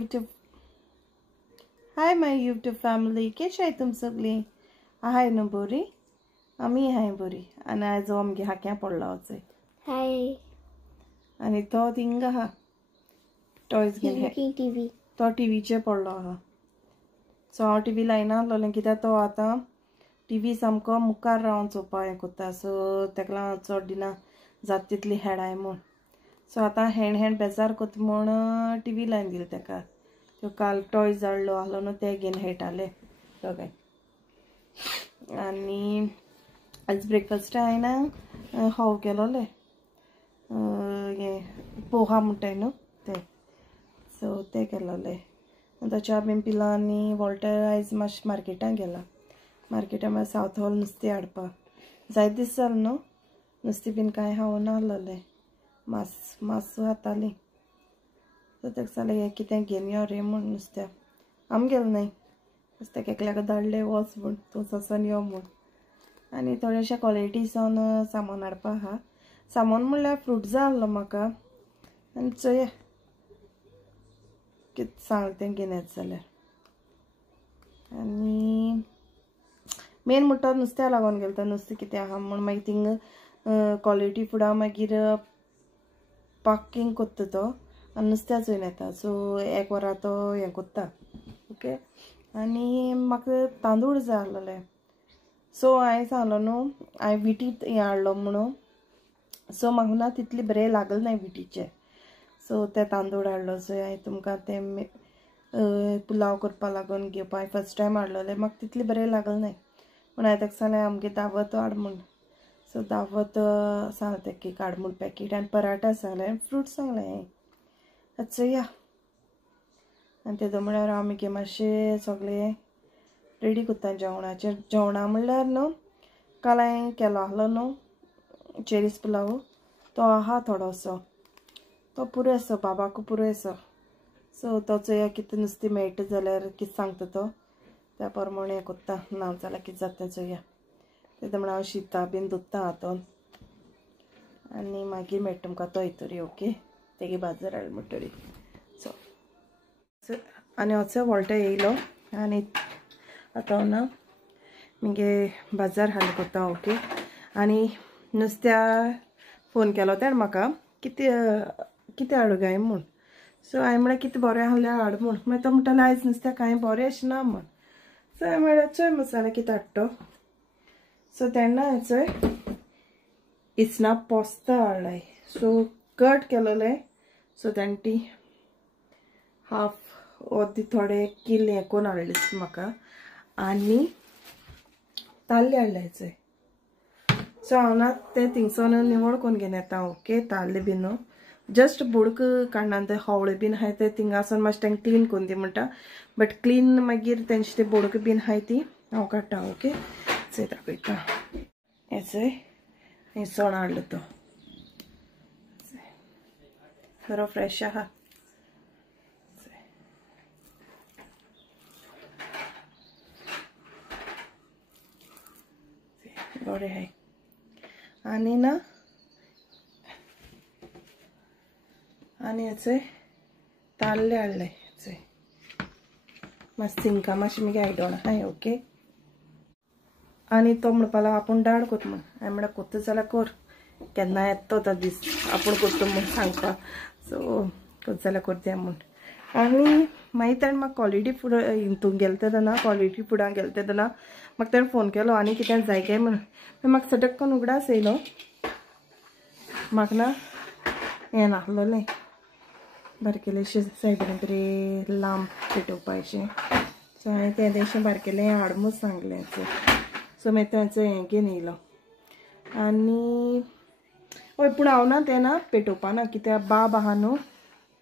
YouTube family. कशी आहे तुम सगळी? आहे ना बरी? आम्ही आहे बरी. आणि आज आमगे हाक्या पडला होते. हाय. आणि तो थिंग हा टॉयज घेऊन टीव्ही. तो टीव्हीचे पडलो हा. सो हांव टीव्ही लायना आसलोलें कित्याक तो आतां टीव्ही सामको मुखार रावन चोवपा हें कोत्ता. सो तेका लागून चड दिना जाता तितली हेडाय म्हूण. सो आतां हेण बेजार कोत्ता म्हूण टीव्ही लायन दिली तेका. तो काल टॉयज हाडलो आहलो न्हू ते घेवन हेटाले दोगांय. आनी आज ब्रेकफास्ट हांवें हांव केलोलें हें पोहा म्हणटाय न्हू ते. सो ते केलोलें. आतां च्या बीन पिला आनी वॉल्टर आयज मातशें मार्केटान गेला. मार्केटान मागीर सावथ हॉल नुस्तें हाडपाक. जायत दीस जालें न्हू नुस्तें बीन कांय खावना आहलोलें. मास खातालीं. सो तेका सांगलें हें कितें घेवन यो रे म्हूण नुस्त्या. आमी गेलो नाय. तेका एकल्याक धाडलें वच म्हूण तूं सोंसोन यो म्हूण. आनी थोडेशें क्वॉलिटी सावन सामान हाडपा आहा. सामान म्हणल्यार फ्रूट जाय आहलो म्हाका. आनी चोया कितें सांगलें तें घेवन येता जाल्यार. आनी मेन म्हणटा नुस्त्या लागोन गेलो. नुस्तें कितें आहा म्हूण मागीर थिंग क्वॉलिटी फुडां मागीर पाकींग कोत्ता तो आनी नुस्त्या चोयन येता. सो एक वरां तो हें कोत्ता. ओके. आनी म्हाका तांदूळ जाय आहलोले. सो हांवें सांगलो न्हू हांवें विटी हें हाडलो म्हणून. सो म्हाका ना तितले बरें लागले नाय विटीचे. सो ते तांदूळ हाडलो. सो हांवें तुमकां ते पुलाव करपा लागून घेवपा हांवें फर्स्ट टायम हाडलोले. म्हाका तितले बरें लागले नाय पूण हांवें तेका सांगलें आमगे दावत हाड म्हूण. सो दावत सांगलें तेका केक हाड म्हूण पॅकेट. आनी पराठा सांगलें. फ्रूट सांगलें हांवें. चोया. आनी तेदो म्हळ्यार आमी मातशें सगळें रेडी कोत्ता जेवणाचें. जेवणा म्हणल्यार न्हू काल हांवें केलो आहलो न्हू चेरीस पुलाव. तो आहा थोडोसो. तो पुरेसो बाबाकू पुरेसो. सो तो चोया कितें नुस्तें मेळटा जाल्यार कितें सांगता तो त्या प्रमाणे हें कोत्ता. ना जाल्यार कितें जाता तें चोया. तेदो म्हळ्यार हांव शीता बीन धुता हातून. आनी मागीर मेळटा तुमकां तो हितूरी. ओके. तेगे बाजार हाड म्हणटरी. सो आनी असो वॉल्टर येयलो. आनी आतां ना मुगे बाजार हाड कोत्ता. ओके. आनी नुस्त्या फोन केलो तेणें म्हाका कितें हाडूं गाय म्हूण. सो हांवें म्हळ्यार कितें बरें आहल्यार हाड म्हूण. मागीर तो म्हणटालो आयज नुस्त्या कांय बरें अशें ना म्हूण. सो हांवें म्हळ्यार चोय मसाला कितें हाडटो. सो तेन्ना हांवें चोय इसना पोस्ता हाडलाय. सो कट केलोलें. सो तेणें ती हाफ ओदी थोडे किल हें कोन्न हाडले म्हाका. आनी ताल्ले हाडले चोय. सो हांव ना ते थिंगसोन निवळ कोन्न घेवन येता. ओके. ताल्ले बीन जस्ट बुडक काडना ते हवळे बीन आहाय ते थिंगासोन मातशें तेंका क्लीन कोन्न दी म्हणटा. बट क्लीन मागीर तेंची ती बुडक बीन आहाय ती हांव काडटा. ओके. चोय दाखयता. हें चोय इसवण हाडलो तो. बरो फ्रेश आहा. बरें आहाय. आनी ना आनी हेचोय ताल्ले हाडले. चोय मातशें सिंका मातशें मगे आयदोण आहाय. ओके. आनी तो म्हणपा लागलो आपूण दाड कोत्ता म्हूण. हांवें म्हळ्यार कोत्ता जाल्यार कोर. केन्ना येता तो दीस आपूण कोत्ता म्हूण सांगपा. सो कोत्ता जाल्यार कोरया म्हूण. आनी मागीर ताणें म्हाका क्वॉलिटी फूड हितून गेले तेदोना क्वॉलिटी फुडां गेले तेदोना म्हाका ताणें फोन केलो आनी कितें जाय काय म्हूण. म्हाका सटक करून उगडास येयलो. म्हाका ना हें नाहलोलें बारकेलेशें सायडीन बरें लांब पेटोवपा अशें. सो हांवें तें देशें बारकेलें हाड म्हूण सांगलें. सो मागीर तांचो हें घेवन येयलो. आनी हय पूण हांव ना तें ना पेटोवपा ना कित्याक बाब आहा न्हू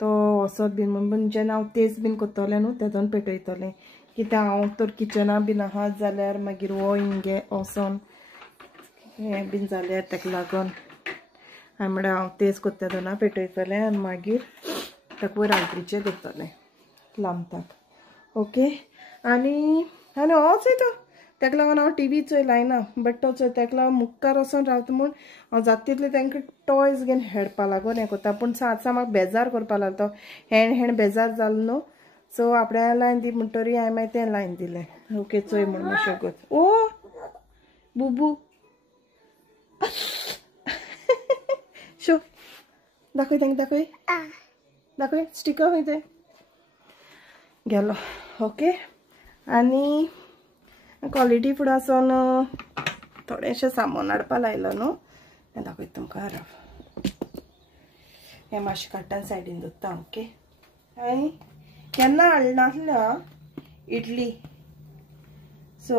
तो वसोत बीन म्हूण जेन्ना हांव तेज बीन कोत्तोलें न्हू तेदोन पेटयतलें. कित्याक हांव तर किचना बीन आहात जाल्यार मागीर हो हिंगे वोसोन हें बीन जाल्यार तेका लागोन हांवें म्हळ्यार हांव तेज कोत्ता तेदोना पेटयतलें आनी मागीर ताका वयर आंतरीचें दवरतलें लांबताक. ओके. आनी होच येता तेका लागोन हांव टीव्ही चोय लायना. बट तो चोय तेका लागोन मुखार वचोन रावता म्हूण हांव जाता तितलें तांकां टॉयज घेवन हेडपा लागोन हें कोत्ता. पूण आतां म्हाका बेजार करपा लागलो तो. हेण बेजार जालो न्हू सो आपल्या लायन दी म्हणटरी हांवें मागीर तें लायन दिलें ओके चोय म्हण मातशें कोत ओ बुबू शो दाखय तांकां दाखय दाखय स्टिकर खंय तें गेलो ओके आनी क्वॉलिटी फुडासून थोडेंशें सामान हाडपा लायलो न्हू हें दाखयता तुमकां हें मातशें काडटा सायडीन दवरता ओके हांवें केन्ना हाडनासलें इडली सो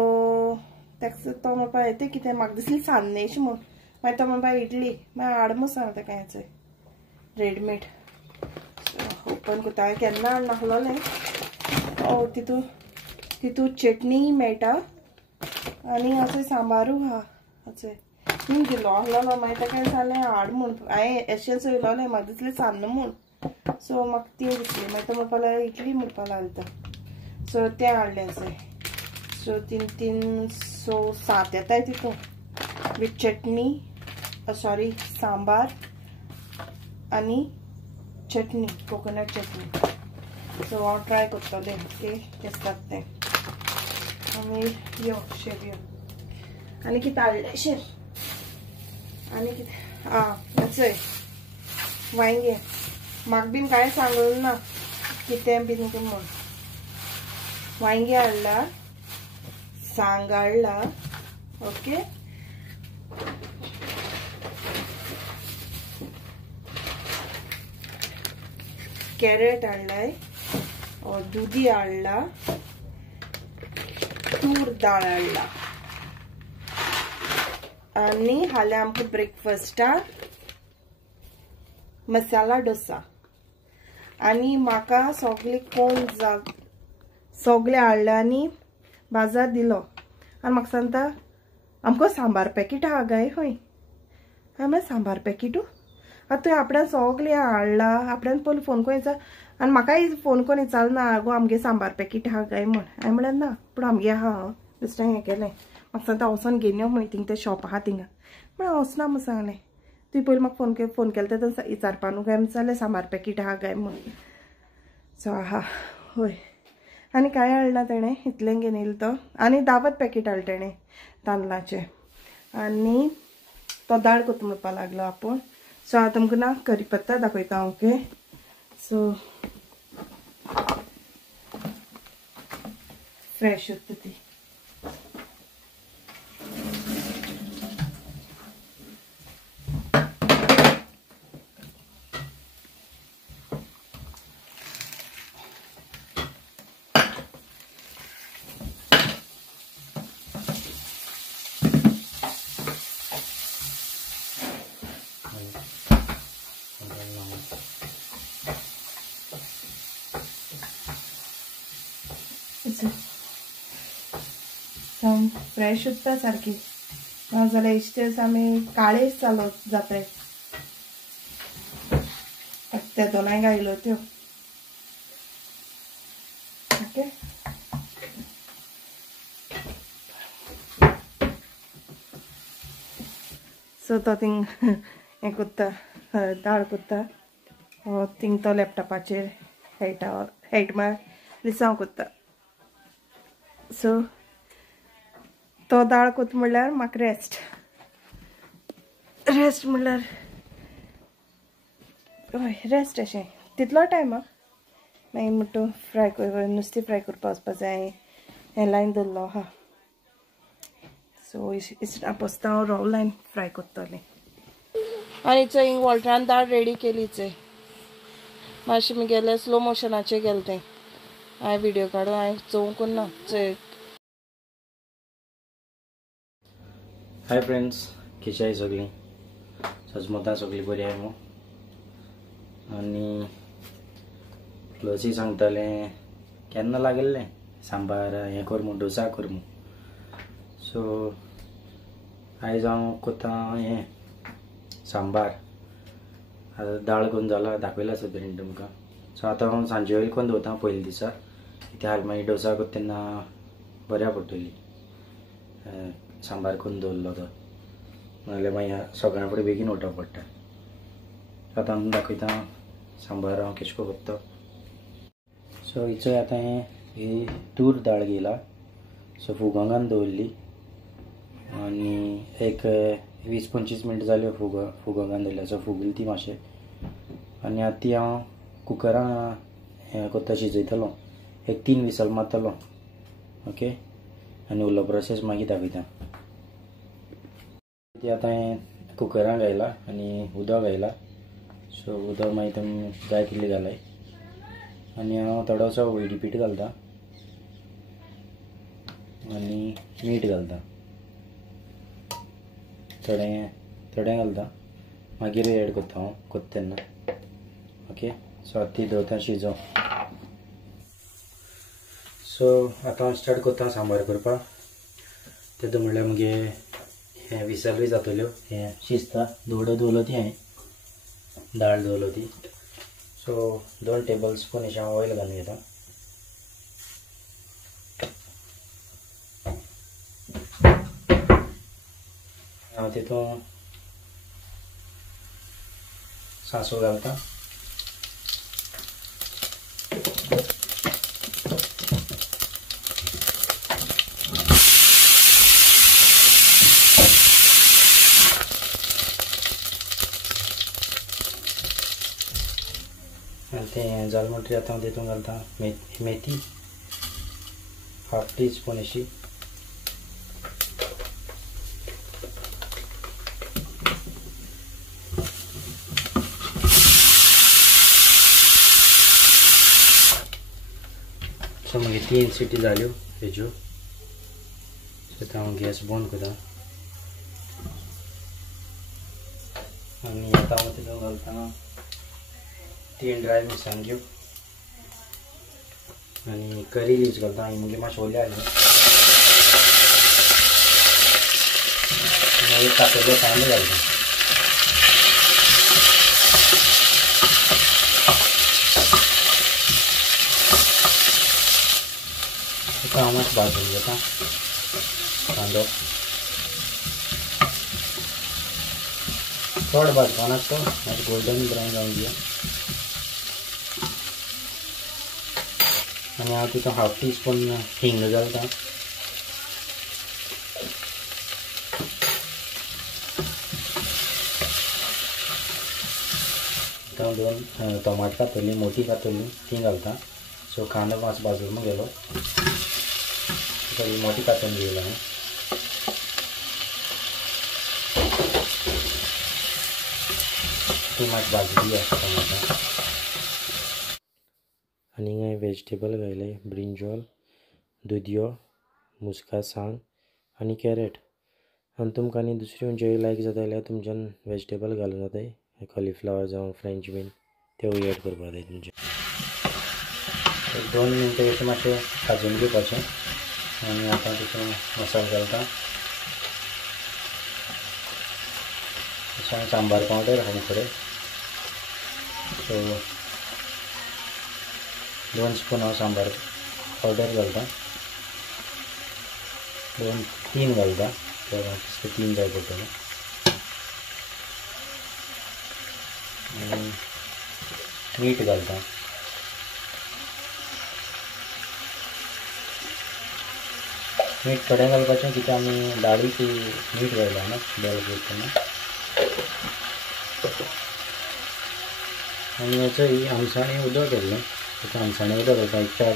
तेका तो म्हणपा येते कितें म्हाका दिसली सान्नेशी म्हूण मागीर तो म्हणपा इडली मागीर हाड म्हूण सांग तेका हेचें रेडीमेड ओपन करता हांवें केन्ना हाडनासलोलें तितू चटणी मेळटा आनी असो सांबारू आहा अशें थिंग दिलो आहलोलो मागीर तेका सांगलें हाड म्हूण हांवें एशें चोयलोलें म्हाका दिसलें सान्न म्हूण सो म्हाका ती दिसली मागीर तो म्हणपा लागलो इडली म्हणपा लागलो तो सो तें हाडलें अशें सो तीन सो 7 येताय तितू विथ चटणी सॉरी सांबार आनी चटणी कोकोनट चटणी सो हांव ट्राय करतलें ओके दिसतात तें आनी यो शेवयो आनी कितें हाडलें शेर आनी कितें चोय वांयगें म्हाका बीन कांय सांगलें ना कितें बीन म्हूण वांयगें हाडला सांग हाडला ओके कैरेट हाडलाय दुदी हाडला तूर दाळ हाडला आनी हालें आमकां ब्रेकफास्टाक मसाला डोसा आनी म्हाका सगळे कोण सगळे हाडले आनी बाजार दिलो आनी म्हाका सांगता आमकां सांबार पॅकेट आहा गाय खंय हांवें म्हळें सांबार पॅकेटू आतां तुवें आपणान सगळें हाडला आपणान पयलीं फोन करून विचार आनी म्हाकाय फोन करून विचारलो ना गो आमगे सांबार पॅकेट आहा गाय म्हण हांवें म्हळें ना पूण आमगे आहा बेश्टें हें केलें म्हाका सांगता वचोन घेवन यो म्हण थिंग तें शॉप आहा थिंगा म्हळें वचना म्हूण सांगलें तुवें पयलीं म्हाका फोन केलो तें विचारपा न्हू काय जाल्यार सांबार पॅकेट आहा गाय म्हण सो आहा हय आनी कांय हाडला तेणें इतलें घेवन येयलो तो आनी दावत पॅकेट हाडलें तेणें तांदळाचें आनी तो दाळ कोत्ता म्हणपा लागलो आपूण सो हांव तुमकां ना करी पत्ता दाखयता ओके सो फ्रेश उत्ता ती फ्रेश उत्ता सारकी नाजाल्यार इश्टेस आमी काळेच चालू जाताय ते दोनाय गायलो त्यो ओके सो तो थिंग हें कोत्ता दाळ कोत्ता थिंग तो लॅपटॉपाचेर हेट मार लिसांव कोत्ता सो तो दाळ कोत्ता म्हणल्यार म्हाका रेस्ट म्हणल्यार हय रेस्ट अशें तितलो टायम मागीर म्हणटा फ्राय कर नुस्तें फ्राय करपा वचपा जाय हें लायन दवरलो आहा सो इसरां पोसता हांव रवो लायन फ्राय करतलें आनी चोय हिंग वॉल्टरान दाळ रेडी केली चोय मातशें मुगेलें स्लो मोशनाचें गेलें तें हांवें व्हिडियो काडून हांवें चोवूंक ना चोय हाय फ्रेंड्स कशी आहे सगळीं सजमतां सगळीं बरी आहाय मू आनी क्लोसी सांगतालें केन्ना लागलें सांबार हें कर मू डोसा कर मू सो आयज हांव कोत्ता हें सांबार आतां दाळ करून जाला दाखयला आसा तरेन तुमकां सो आतां हांव सांजे वेळ करून दवरता पयले दिसा कित्याक हाल मागीर डोसा करता तेन्ना बऱ्या पडटली सांबार करून दवरलो तो नाजाल्यार मागीर सगळ्यां फुडें बेगीन वचप पडटा आतां दाखयता सांबार हांव कशें को करता सो हिचो आतां ही तूर डाळ घेयला, सो फुगोंगान दवरली आनी एक 20-25 मिनट जाल्यो फुगोंगान दवरल्या. सो फुगली ती मातशें आनी आतां ती हांव कुकरान हें कोत्ता शिजयतलो, एक 3 विसल मारतलो. ओके, आनी उरलो प्रोसेस मागीर दाखयता. ती आतां हांवें कुकरान घायला आनी उदक घायला. सो उदक मागीर तुमी जाय तितलें घालाय आनी हांव थोडोसो हळदी पीठ घालता आनी मीठ घालता, थोडें घालता, मागीर एड करता हांव कोत्ता तेन्ना. ओके, सो आतां ती दवरता शिजोवंक. सो आतां हांव स्टार्ट करता सांबार करपाक. तें म्हणल्यार मगे हें विसलूय जातल्यो, हें शिजता. दवरलो ती हांवें दाळ दवरलो ती. सो 2 टेबल स्पून अशें हांव ऑयल घालून घेता. हांव तितून सांसव घालता, आनी तें जालें म्हणटकीर आतां हांव तितून घालता मेथी, 1/2 टीस्पून अशी. सो मागीर 3 सिटी जाल्यो हेज्यो. सो आतां हांव गॅस बंद करता आनी आतां हांव तितून घालता 3 ड्राय मिरसांग्यो आनी करी लीव्स घालता. हांवें मुगे मातशें ओले हाडले. मागीर कापिल्लो कांदो घालता. आतां हांव मातशें भाजून घेता कांदो. चड भाजपा नासतो, मातशें गोल्डन ब्रावन जावन दिया. आनी हांव तितून 1/2 टीस्पून हिंग घालता. हांव 2 टोमाट कातरली, मोठी कातरली, ती घालता. सो कांदो मातसो भाजून गेलो, सगळी मोठी कातरून घेयला हांवें. ती मातशी भाजली टोमाटां. आनी हांवें वेजिटेबल घायले, ब्रिंजॉल, दुदयो, मुस्का सांग आनी कॅरेट. आनी तुमकां आनी दुसरी खंयच्योय लायक जाता जाल्यार तुमच्यान वेजिटेबल घालूं जाताय, कॉलीफ्लावर जावं फ्रेंच बीन, तेवूय एड करपा जाय तुमचे. 2 मिनटां अशें मातशें भाजून घेवपाचें आनी आतां तितून मसालो घालता. सांबार पावडर आहा कडेन. सो 2 स्पून हांव सांबार पावडर घालता. 2-3 घालता, तर 3 जाय पडटले. आनी मीठ घालता. मीठ थोडें घालपाचें कित्याक आमी दाळीक मीठ घायला न्हू बॉयल करतना. आनी हेचो अळसाणे उदक घातलें, ताका अळसाणे उदक घालता.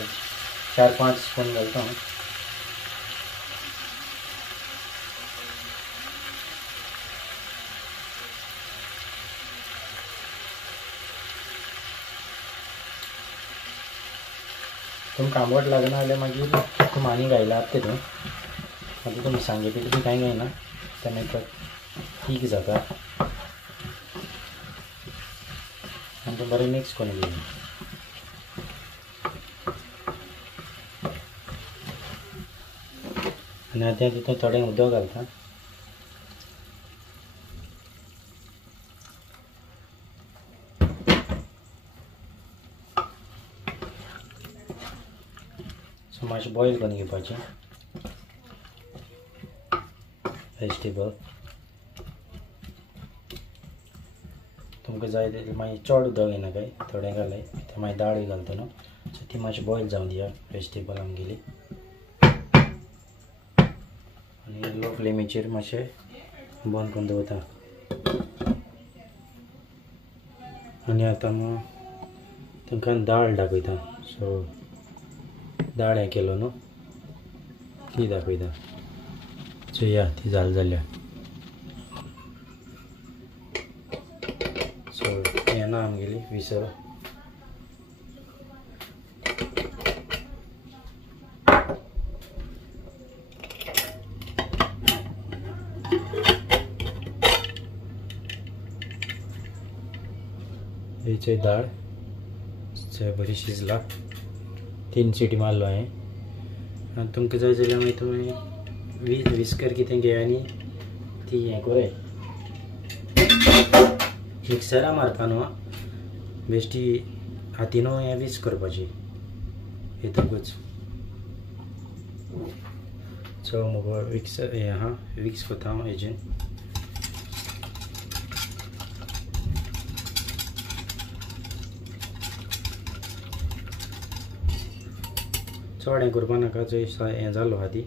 4-5 स्पून घालता हांव. तुमकां आंबट लागना जाल्यार मागीर तुमी आनी घायला तितून. आतां तुमी सांगे पीठ बी कांय घायना, तेन्ना ठीक जाता. आनी तें बरें मिक्स करून घेयना. आनी आतां तितून थोडें उदक घालता. सो मातशें बॉयल करून घेवपाचें वेजिटेबल. तुमकां जाय तितलें मागीर चड उदक घेयनाकाय, थोडें घालाय, तें मागीर दाळ घालता न्हू. सो ती मातशी बॉयल जावन दिया वेजिटेबल आमगेली आनी लो फ्लेमीचेर मातशें बंद करून दवरता आनी आतां तुमकां दाळ दाखयता सो दाळ हें केलो न्हू ती दाखयता सो या ती जाल्या सो येना आमगेली विसर हेची दाळ बरी शिजला 3 सिटी मारलो हांवें आनी तुमकां जाय जाल्यार मागीर तुमी विस्कर कितें घे आनी ती हें कोराय मिक्सरा मारपा न्हू बेश्टी हातीन हें विक्स करपाची हितूंकूच सो मुगो विक्स हें आहा विक्स कोता हांव हेजें चड हें करपा नाका चोय हें जालो आहा ती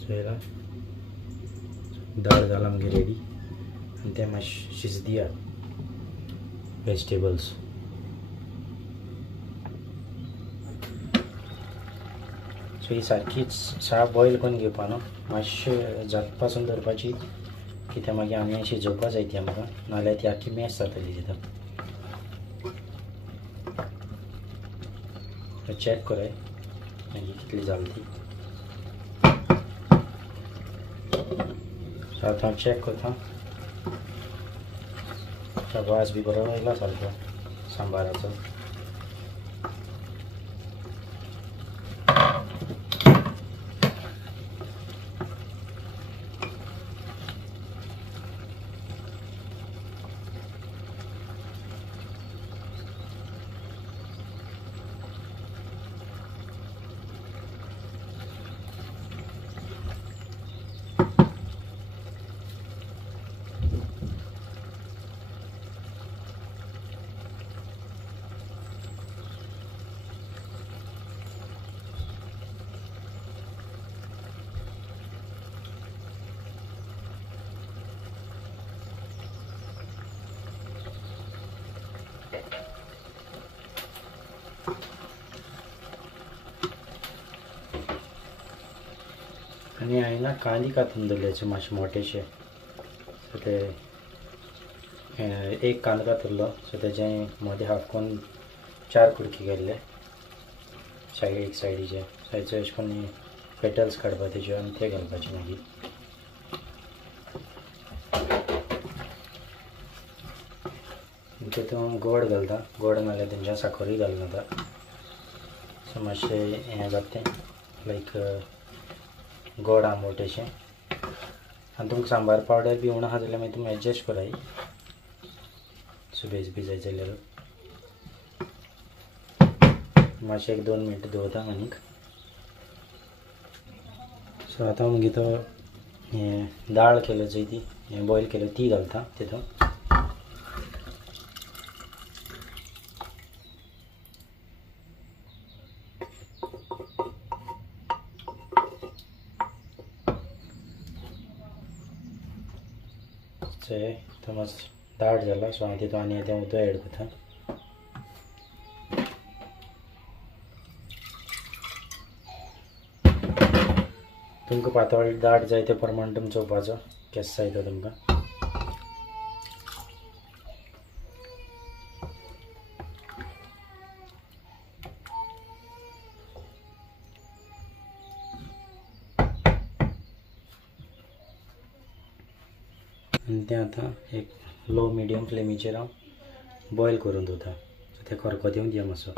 चोयला दाळ जाला आमगे रेडी आनी तें मातशें शिजदिया वेजिटेबल्स सो ही सारकीच साप बॉयल करून घेवपा न्हू मातशें झाक पासून धरपाची कित्याक मागीर आमी शिजोवपा जाय ती आमकां नाजाल्यार ती आख्खी मॅश जातली तितून चेक कराय मागीर कितली जाली ती आतां हांव चेक करता वास बी बरो येयला सारको सांबाराचो आनी हांवें ना कांदे कातून दवरल्याचे मातशे मोठेशे सो ते एक कांदो कातरलो सो तेजे मदें हाफकोन 4 कुडके गेल्ले एक सायडीचे सायडीचे अशें करून पेटल्स काडपा तेजे आनी ते घालपाचे मागीर तितून गोड घालता गोड नाल्यार तेंच्या साखरूय घालना सो मातशें हें जाता तें लायक गोड आंबट अशें आनी तुमकां सांबार पावडर बी उणो आहा जाल्यार मागीर तुमी एडजस्ट कराय सो बेज बी जाय जाल्यार मातशें 1-2 मिनटां दवरता आनीक सो आतां मागीर तो हें दाळ केलो चोय ती हें बॉयल केलो ती घालता तितून तो मस्त दाट जाला सो हांव तितून आनी तें उदक एड करता तुमकां पातळ दाट जाय ते प्रमाण तुमचो चोवपाचो केस जाय तो तुमकां आनी तें आतां एक लो मिडियम फ्लेमीचेर हांव बॉयल करून दवरता सो तें खरखत येवंक दिया मातसो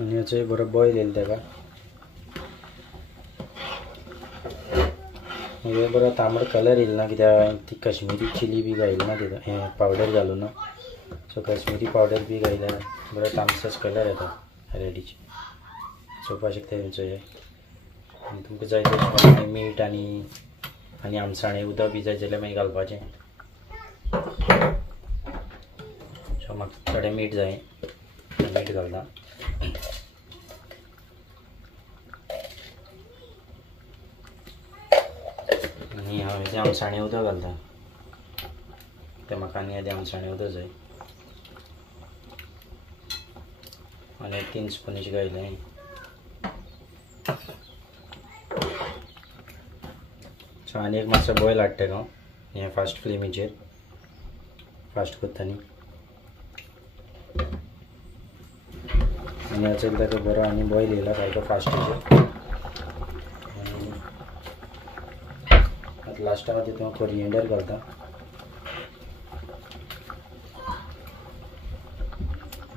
आनी हाचो बरो बॉयल येयलो तेका मागीर बरो तांबडो कलर येयलो ना कित्याक ती कश्मीरी चिली बी घायली ना तितून हें पावडर घालूं ना सो कश्मीरी पावडर बी घायल्यार बरो तामसोच कलर येता रेडीची चोवपाक शकता तेंचो हें आनी तुमकां जाय तशें मीठ आनी आमसाणें उदक बी जाय जाल्यार मागीर घालपाचें सो म्हाका थोडें मीठ जाय, मीठ घालता. आनी हांव हेजें आमसाणें उदक घालता. तें म्हाका आनी येदें आमसाणें उदक जाय. आनी 3 स्पून अशें घायलें. सो आनी एक मातसो बॉयल हाडटा हांव हें फास्ट फ्लेमीचेर, फास्ट करता न्ही. आनी हाचेर ताका बरो आनी बॉयल येयला सारको फास्टचेर. आनी आतां लास्टाक तितून कोरिएंडर घालता.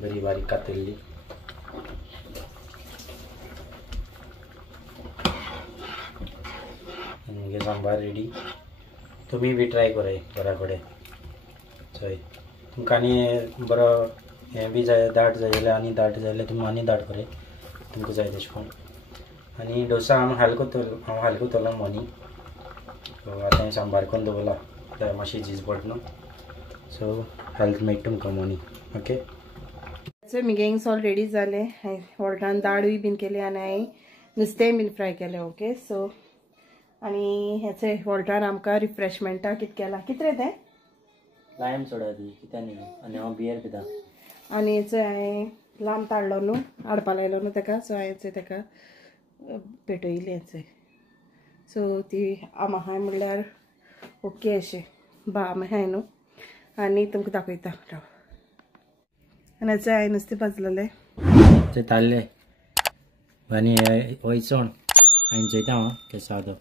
बरी बारीक कातिल्ली. आमगे सांबार रेडी. तुमी बी ट्राय कराय घरा कडेन. चोय तुमकां आनी बरो हें बी जाय, दाट जाय जाल्यार आनी दाट जाय जाल्यार तुमी आनी दाट कराय तुमकां जाय तशें करून. आनी डोसा हांव हाल करतलो मॉर्निंग. सो आतां हांवें सांबार करून दवरला, तें मातशी झीज पड न्हू. सो हेल्थ मेळटा तुमकां मॉर्निंग. ओके. म्हगे हिंग सॉल रेडी जाले. हांवें वॉल्टान दाळूय बीन केली आनी हांवें नुस्तेंय बीन फ्राय केलें. ओके. सो आनी हेचे वॉल्टान आमकां रिफ्रेशमेंटा कितें केलां, कितें रे तें लायम सोडा दी कित्या न्ही. आनी हांव बियर पिता. आनी हेचो हांवें लांब ताळ्ळो न्हू, हाडपा लायलो न्हू ताका. सो हांवें ताका पेटयली हेचें. सो ती आमा हाय म्हणल्यार ओके अशें आमा हाय न्हू. आनी तुमकां दाखयता राव. आनी हेचें हांवें नुस्तें भाजलेलें ते ताल्ले आनी वयचोण हांवें जैता हांव केसा तो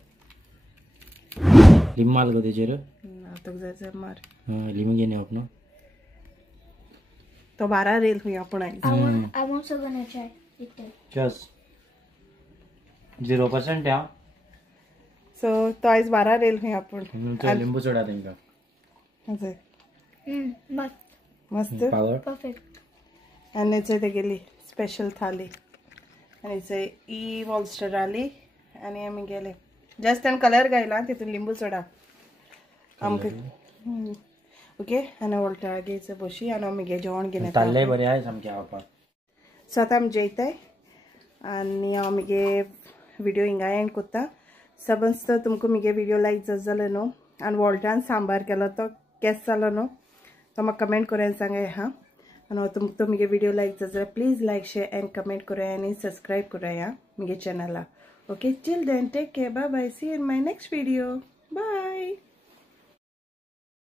लिंब माल गो तेजेर. तुका जाय जाल्यार मार. लिंब घेवन येवप न्हू. तो 12 रेल खंय आपूण आयज. I want to gonna try it. Just 0% हांव. सो तो आयज 12 रेल खंय आपूण. लिंबू सोडा तेंकां. मस्त पावर. Perfect. आनी हेचें तेगेली स्पेशल थाली. आनी हेचें ई वॉल्स्टर आली. आनी आमी गेले जस्ट आनी कलर घायला तितून लिंबू सोडा आमकां. ओके. आनी वॉल्टा घेयचो बशी आनी आमी गे जेवण घेवन येता. ताल्ले बरें आहाय सामकें खावपाक. सो आतां आमी जेयताय आनी हांव मगे व्हिडिओ हिंगा एंड कोत्ता. सबंद तो तुमकां मगे व्हिडिओ लायक जालो न्हू आनी वॉल्टान सांबार केलो तो केस जालो न्हू तो म्हाका कमेंट कोराय सांगाय. हां. आनी तुमकां मगे व्हिडिओ लायक जाल्यार please like share and comment कराय आनी सब्सक्राइब कराय मगे चॅनला. Okay. Till then take care. Bye bye. See you in my next video. Bye.